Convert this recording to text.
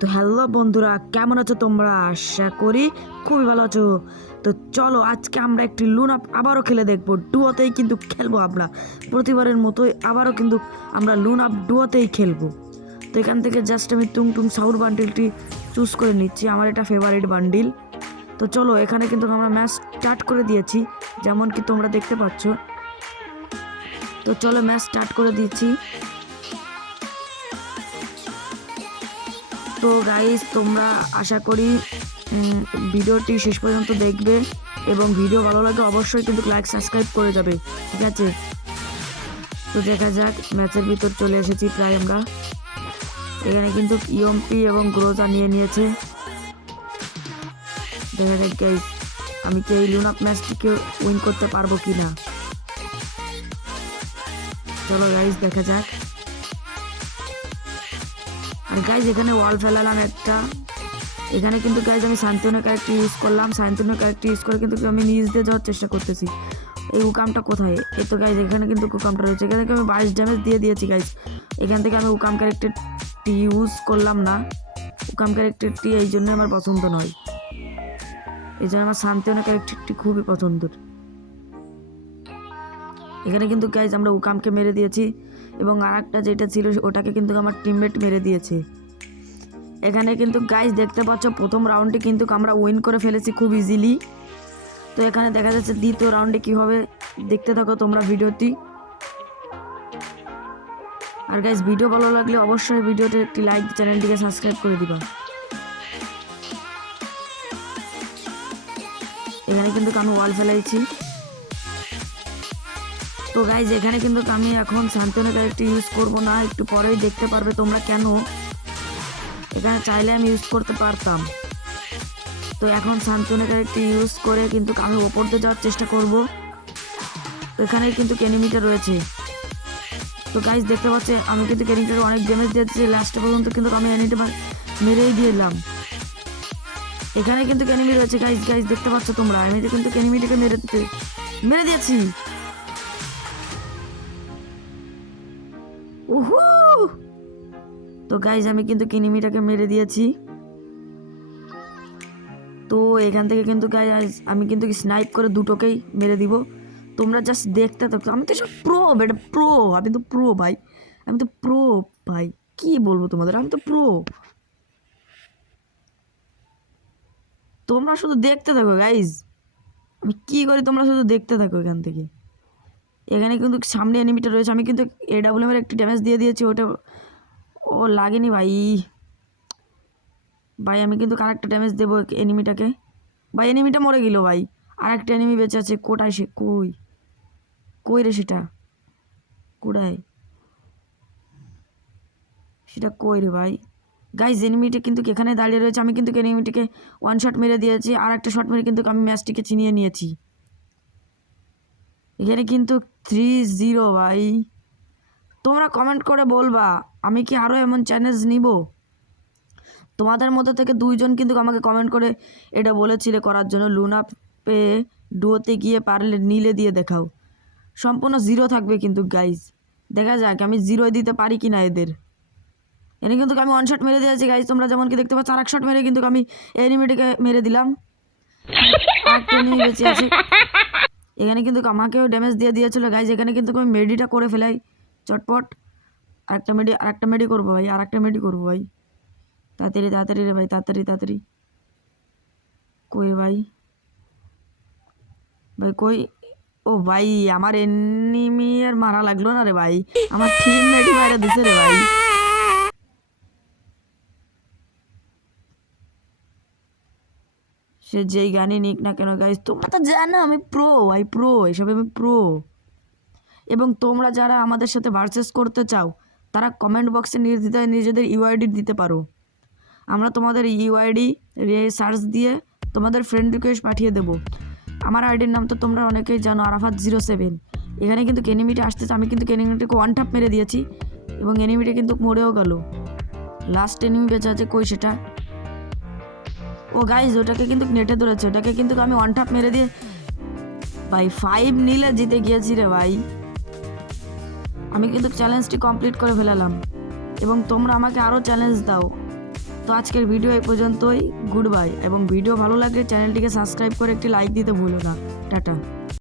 তো হ্যালো বন্ধুরা, কেমন আছো তোমরা? আশা করি খুবই ভালো আছো। তো চলো আজকে আমরা একটি লুন আপ আবারও খেলে দেখবো। ডুয়োতেই কিন্তু খেলবো আমরা, প্রতিবারের মতোই আবারও কিন্তু আমরা লুন আপ ডুয়োতেই খেলবো। তো এখান থেকে জাস্ট আমি টুং টুং সাউর বান্ডিলটি চুজ করে নিচ্ছি, আমার এটা ফেভারিট বান্ডিল। তো চলো এখানে কিন্তু আমরা ম্যাচ স্টার্ট করে দিয়েছি, যেমন কি তোমরা দেখতে পাচ্ছ। তো চলো ম্যাচ স্টার্ট করে দিচ্ছি। তো গাইস, তোমরা আশা করি ভিডিওটি শেষ পর্যন্ত দেখবে এবং ভিডিও ভালো লাগে অবশ্যই কিন্তু লাইক সাবস্ক্রাইব করে যাবে, ঠিক আছে? তো দেখা যাক, ম্যাচের ভিতর চলে এসেছি প্রায় আমরা। এখানে কিন্তু ইএমপি এবং গ্রোজা নিয়ে নিয়েছে। দেখা যাক গাইস, আমি কি এই লুন আপ ম্যাচটিকে উইন করতে পারবো কি না। চলো গাইস দেখা যাক। আর গাইজ এখানে ওয়াল ফেলালাম একটা। এখানে কিন্তু গাইজ আমি শান্তনু ক্যারেক্টার ইউজ করলাম। শান্তনু ক্যারেক্টার ইউজ করে কিন্তু আমি নিজ দিয়ে যাওয়ার চেষ্টা করতেছি। এই উকামটা কোথায়? এই তো গাইজ এখানে কিন্তু উকামটা রয়েছে। এখান থেকে আমি 22 ড্যামেজ দিয়ে দিয়েছি গাইজ। এখান থেকে আমি উকাম ক্যারেক্টারটি ইউজ করলাম না। উকাম ক্যারেক্টারটি এই জন্য আমার পছন্দ নয়, এই জন্য আমার শান্তনু ক্যারেক্টারটি খুবই পছন্দের। এখানে কিন্তু গাইজ আমরা উকামকে মেরে দিয়েছি এবং আর একটা যেটা ছিল ওটাকে কিন্তু আমার টিমমেট মেরে দিয়েছে। এখানে কিন্তু গাইজ দেখতে পাচ্ছ প্রথম রাউন্ডে কিন্তু আমরা উইন করে ফেলেছি খুব ইজিলি। তো এখানে দেখা যাচ্ছে দ্বিতীয় রাউন্ডে কী হবে, দেখতে থাকো তোমরা ভিডিওটি। আর গাইজ ভিডিও ভালো লাগলে অবশ্যই ভিডিওতে একটি লাইক, চ্যানেলটিকে সাবস্ক্রাইব করে দিবা। এখানে কিন্তু আমি ওয়াল ফেলাইছি। তো গাইজ এখানে কিন্তু আমি এখন শান্তনু ক্যারেক্টার ইউজ করব না, একটু পরেই দেখতে পারবে তোমরা কেন। এখানে চাইলে আমি ইউজ করতে পারতাম। তো এখন শান্তনু ক্যারেক্টার ইউজ করে কিন্তু আমি ওপর দিয়ে যাওয়ার চেষ্টা করব। তো এখানে কিন্তু এনিমিটা রয়েছে। তো গাইজ দেখতে পাচ্ছে আমি কিন্তু এনিমিটার অনেক ড্যামেজ দিয়েছি, লাস্ট পর্যন্ত কিন্তু আমি এনিমিটা মেরেই দিলাম। এখানে কিন্তু এনিমি রয়েছে গাইজ। গাইজ দেখতে পাচ্ছ তোমরা, আমি কিন্তু এনিমিটাকে মেরে দিয়েছি। ওহো! তো গাইজ আমি কিন্তু এনিমিটাকে মেরে দিয়েছি। তো এখান থেকে কিন্তু গাইজ আমি কিন্তু স্নাইপ করে দুটোকেই মেরে দিব। তোমরা জাস্ট দেখতে থাকো। আমি তো সব প্রো, বেটা প্রো। আমি তো প্রো ভাই, আমি তো প্রো ভাই, কি বলবো তোমাদের, আমি তো প্রো। তোমরা শুধু দেখতে থাকো গাইজ, আমি কি করি তোমরা শুধু দেখতে থাকো এখান থেকে। এখানে কিন্তু সামনে এনিমিটা রয়েছে, আমি কিন্তু AWM এর একটি ড্যামেজ দিয়ে দিয়েছি, ওটা ও লাগেনি ভাই। ভাই আমি কিন্তু আরেকটা ড্যামেজ দেবো এনিমিটাকে। ভাই এনিমিটা মরে গেল ভাই, আর একটা এনিমি বেঁচে আছে। কোটায় সে? কই কই রে সেটা? কোটায় সেটা? কই রে ভাই? গাইজ এনিমিটা কিন্তু এখানে দাঁড়িয়ে রয়েছে, আমি কিন্তু এনিমিটাকে ওয়ান শট মেরে দিয়েছি, আর একটা শট মেরে কিন্তু আমি ম্যাচটিকে ছিনিয়ে নিয়েছি। এখানে কিন্তু 3-0 ভাই। তোমরা কমেন্ট করে বলবা আমি কি আরও এমন চ্যালেঞ্জ নিব। তোমাদের মধ্যে থেকে 2 জন কিন্তু আমাকে কমেন্ট করে এটা বলেছিলে করার জন্য, লুন আপে ডুয়োতে গিয়ে পারলে নীলে দিয়ে দেখাও। সম্পূর্ণ 0 থাকবে কিন্তু গাইজ, দেখা যাক আমি 0 দিতে পারি কি না এদের। এনে কিন্তু আমি ওয়ান শট মেরে দিয়েছি গাইজ, তোমরা যেমন কি দেখতে পাচ্ছ। আর এক শট মেরে কিন্তু আমি এনিমিটাকে মেরে দিলাম। আরেকটা এনিমি বেঁচে আছে। এখানে কিন্তু আমাকেও ড্যামেজ দিয়ে দিয়েছিল গাইজ। এখানে কিন্তু আমি মেডিটা করে ফেলাই চটপট। আরেকটা মেডি করবো ভাই, আরেকটা মেডি করবো ভাই। তাড়াতাড়ি তাড়াতাড়ি রে ভাই, তাড়াতাড়ি তাড়াতাড়ি। কই ভাই? ভাই কই? ও ভাই আমার এনিমি আর মারা লাগলো না রে ভাই, আমার টিমমেটই মারা দিছে রে ভাই। সে যেই গানই নিক না কেন গাইজ, তোমরা তো জানো আমি প্রো ভাই, প্রো এসবে আমি প্রো। এবং তোমরা যারা আমাদের সাথে ভার্সেস করতে চাও তারা কমেন্ট বক্সে নির্দ্বিধায় নিজেদের ইউআইডি দিতে পারো। আমরা তোমাদের ইউআইডি সার্চ দিয়ে তোমাদের ফ্রেন্ড রিকোয়েস্ট পাঠিয়ে দেবো। আমার আইডির নাম তো তোমরা অনেকেই জানো, আরাফাত07। এখানে কিন্তু এনিমিটা আসতেছে, আমি কিন্তু এনিমিটাকে ওয়ান ট্যাপ মেরে দিয়েছি এবং এনিমিটা কিন্তু মরেও গেল। লাস্ট এনিমি বেঁচে আছে, কই সেটা? ও গাইজ ওটাকে কিন্তু নেটে ধরেছে, ওটাকে কিন্তু আমি ওয়ান ট্যাপ মেরে দিয়ে ভাই 5 নিলে জিতে গিয়েছি রে ভাই। আমি কিন্তু চ্যালেঞ্জটি কমপ্লিট করে ফেলালাম এবং তোমরা আমাকে আরও চ্যালেঞ্জ দাও। তো তো আজকের ভিডিও এই পর্যন্তই, গুড বাই। এবং ভিডিও ভালো লাগলে চ্যানেলটিকে সাবস্ক্রাইব করে একটি লাইক দিতে ভুলো না। টাটা।